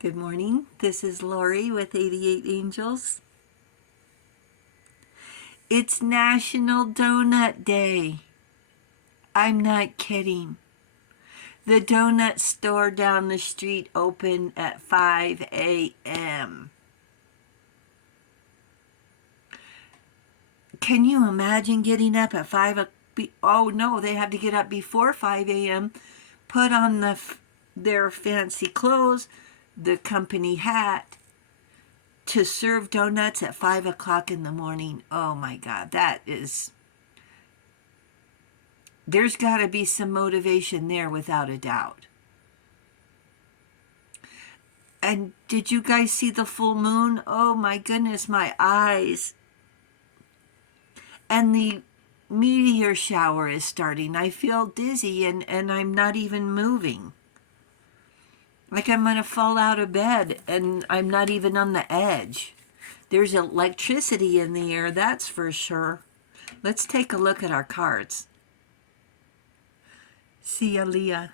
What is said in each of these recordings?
Good morning. This is Lori with 88 Angels. It's National Donut Day. I'm not kidding. The donut store down the street opened at 5 a.m. Can you imagine getting up at 5 o'clock? Oh no, they have to get up before 5 a.m., put on their fancy clothes, the company hat, to serve donuts at 5 o'clock in the morning. Oh my God, there's got to be some motivation there without a doubt. And did you guys see the full moon? Oh my goodness, my eyes. And the meteor shower is starting. I feel dizzy and I'm not even moving. Like I'm going to fall out of bed and I'm not even on the edge. There's electricity in the air, that's for sure. Let's take a look at our cards. Leah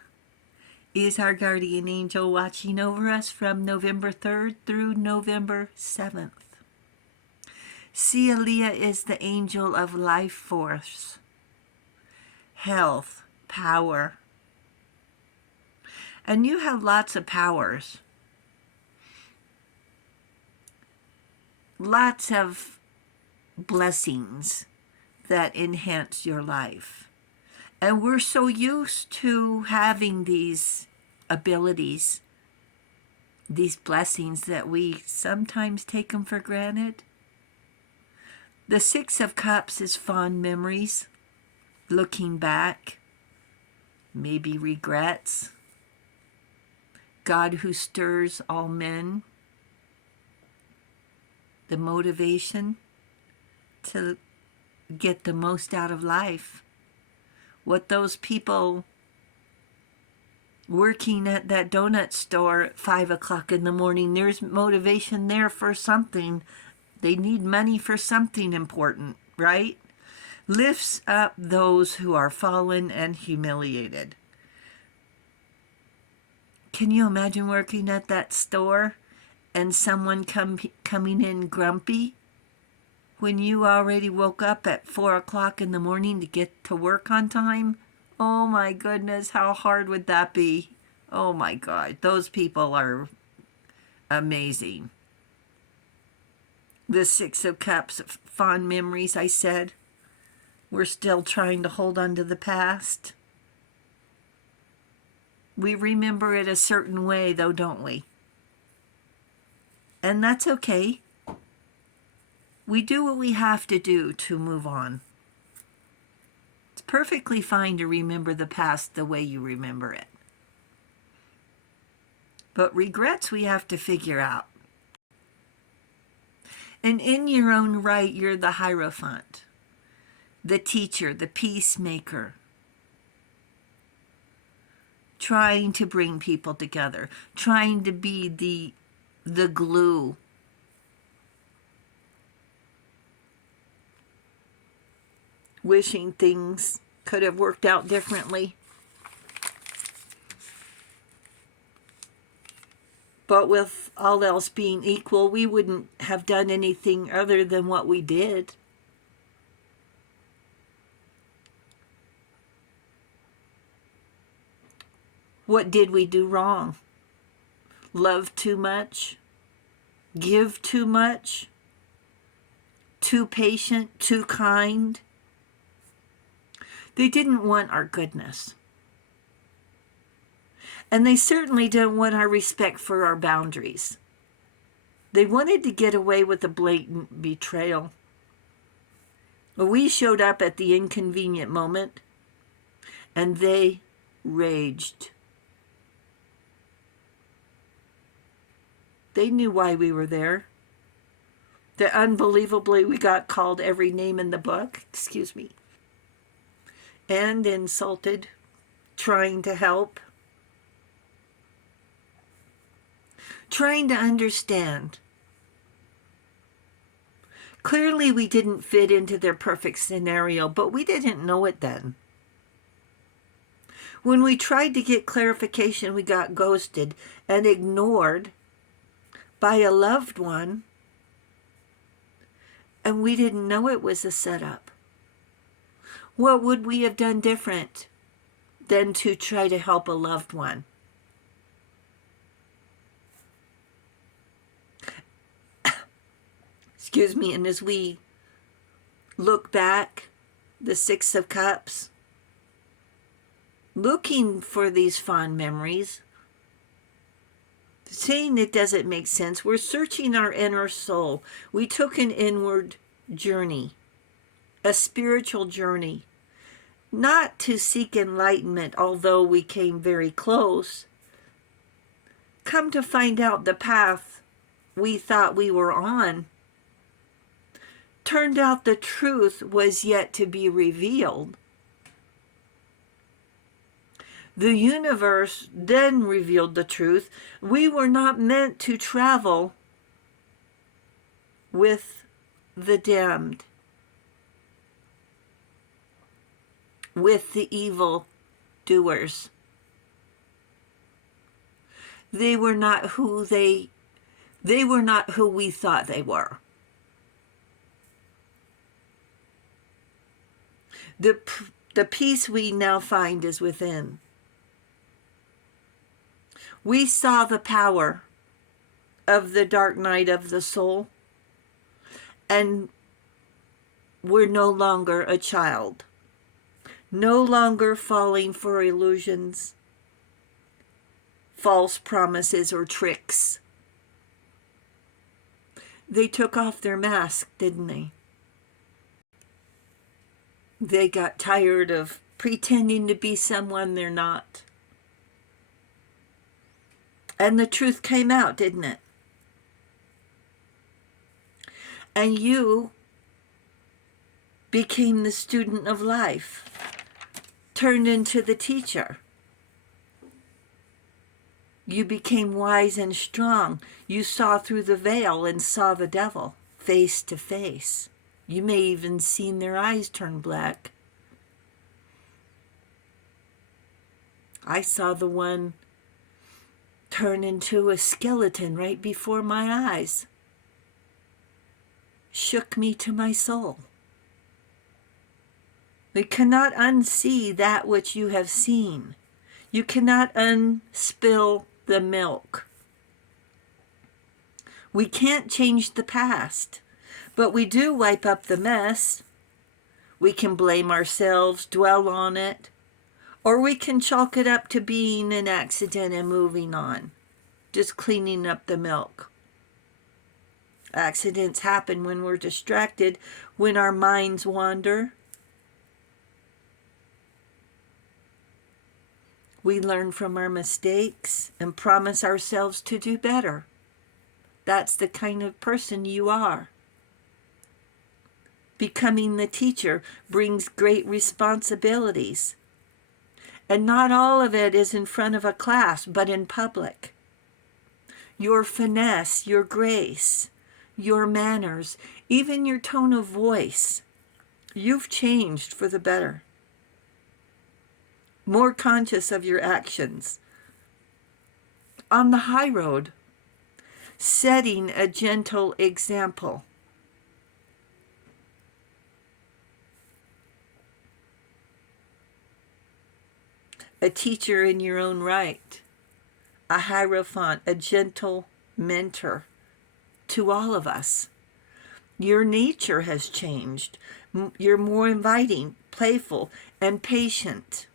is our guardian angel watching over us from November 3rd through November 7th. Leah is the angel of life force, health, power. And you have lots of powers. Lots of blessings that enhance your life. And we're so used to having these abilities, these blessings, that we sometimes take them for granted. The Six of Cups is fond memories, looking back, maybe regrets. God who stirs all men, the motivation to get the most out of life. What those people working at that donut store at 5 o'clock in the morning, there's motivation there for something. They need money for something important, right? Lifts up those who are fallen and humiliated. Can you imagine working at that store and someone coming in grumpy when you already woke up at 4 o'clock in the morning to get to work on time? Oh my goodness, how hard would that be? Oh my God, those people are amazing. The Six of Cups, fond memories, I said. We're still trying to hold on to the past. We remember it a certain way, though, don't we? And that's okay. We do what we have to do to move on. It's perfectly fine to remember the past the way you remember it. But regrets we have to figure out. And in your own right, you're the Hierophant, the teacher, the peacemaker, trying to bring people together, trying to be the glue. Wishing things could have worked out differently. But with all else being equal, we wouldn't have done anything other than what we did. What did we do wrong? Love too much? Give too much? Too patient? Too kind? They didn't want our goodness. And they certainly didn't want our respect for our boundaries. They wanted to get away with a blatant betrayal. We showed up at the inconvenient moment, and they raged. They knew why we were there. That unbelievably we got called every name in the book, and insulted, trying to help, trying to understand. Clearly we didn't fit into their perfect scenario, but we didn't know it then. When we tried to get clarification, we got ghosted and ignored by a loved one, and we didn't know it was a setup. What would we have done different than to try to help a loved one? Excuse me, and as we look back, the Six of Cups, looking for these fond memories, saying it doesn't make sense, we're searching our inner soul. We took an inward journey, a spiritual journey, not to seek enlightenment, although we came very close. Come to find out the path we thought we were on turned out the truth was yet to be revealed. The universe then revealed the truth. We were not meant to travel with the damned, with the evil doers. They were not who we thought they were. The peace we now find is within. We saw the power of the dark night of the soul, and we're no longer a child, no longer falling for illusions, false promises, or tricks. They took off their mask, didn't they? They got tired of pretending to be someone they're not. And the truth came out, didn't it? And you became the student of life, turned into the teacher. You became wise and strong. You saw through the veil and saw the devil face to face. You may even seen their eyes turn black. I saw the one turn into a skeleton right before my eyes. Shook me to my soul. We cannot unsee that which you have seen. You cannot unspill the milk. We can't change the past, but we do wipe up the mess. We can blame ourselves, dwell on it, or we can chalk it up to being an accident and moving on, just cleaning up the milk. Accidents happen when we're distracted, when our minds wander. We learn from our mistakes and promise ourselves to do better. That's the kind of person you are. Becoming the teacher brings great responsibilities. And not all of it is in front of a class, but in public. Your finesse, your grace, your manners, even your tone of voice, you've changed for the better. More conscious of your actions. On the high road, setting a gentle example. A teacher in your own right, a Hierophant, a gentle mentor to all of us. Your nature has changed. You're more inviting, playful, and patient.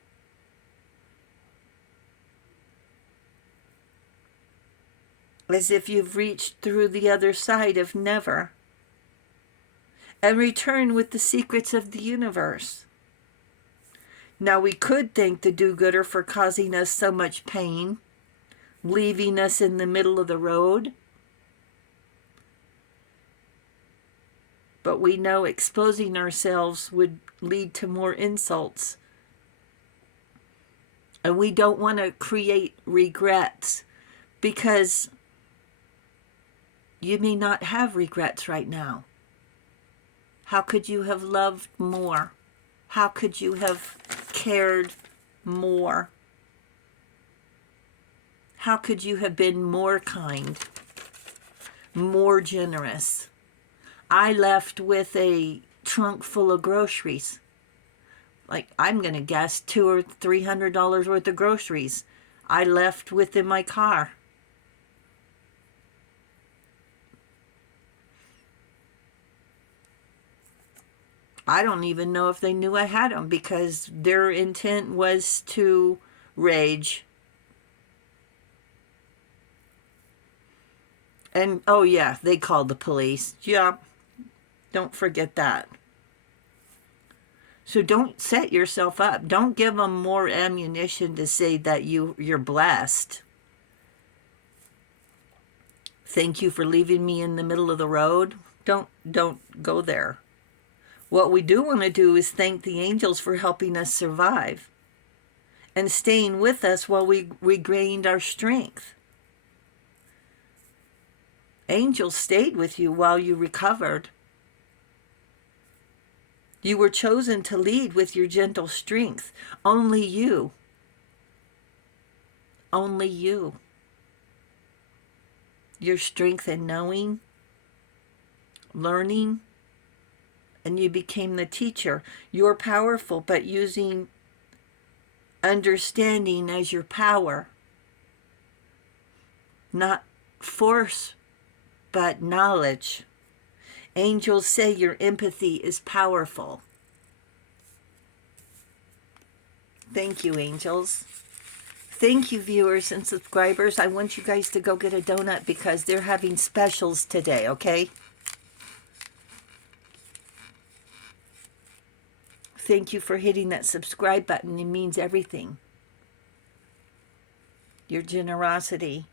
As if you've reached through the other side of never and returned with the secrets of the universe. Now, we could thank the do-gooder for causing us so much pain, leaving us in the middle of the road. But we know exposing ourselves would lead to more insults. And we don't want to create regrets, because you may not have regrets right now. How could you have loved more? How could you have cared more? How could you have been more kind? more generous. I left with a trunk full of groceries. Like, I'm going to guess $200 or $300 worth of groceries I left within my car. I don't even know if they knew I had them because their intent was to rage. And, oh yeah, they called the police. Yeah, don't forget that. So don't set yourself up. Don't give them more ammunition to say that you're blessed. Thank you for leaving me in the middle of the road. Don't go there. What we do want to do is thank the angels for helping us survive and staying with us while we regained our strength. Angels stayed with you while you recovered. You were chosen to lead with your gentle strength. Only you. Only you. Your strength in knowing, learning, and you became the teacher. You're powerful, but using understanding as your power. Not force, but knowledge. Angels say your empathy is powerful. Thank you, angels. Thank you, viewers and subscribers. I want you guys to go get a donut because they're having specials today, okay? Thank you for hitting that subscribe button. It means everything. Your generosity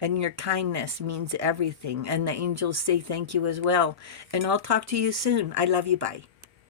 and your kindness means everything. And the angels say thank you as well. And I'll talk to you soon. I love you. Bye.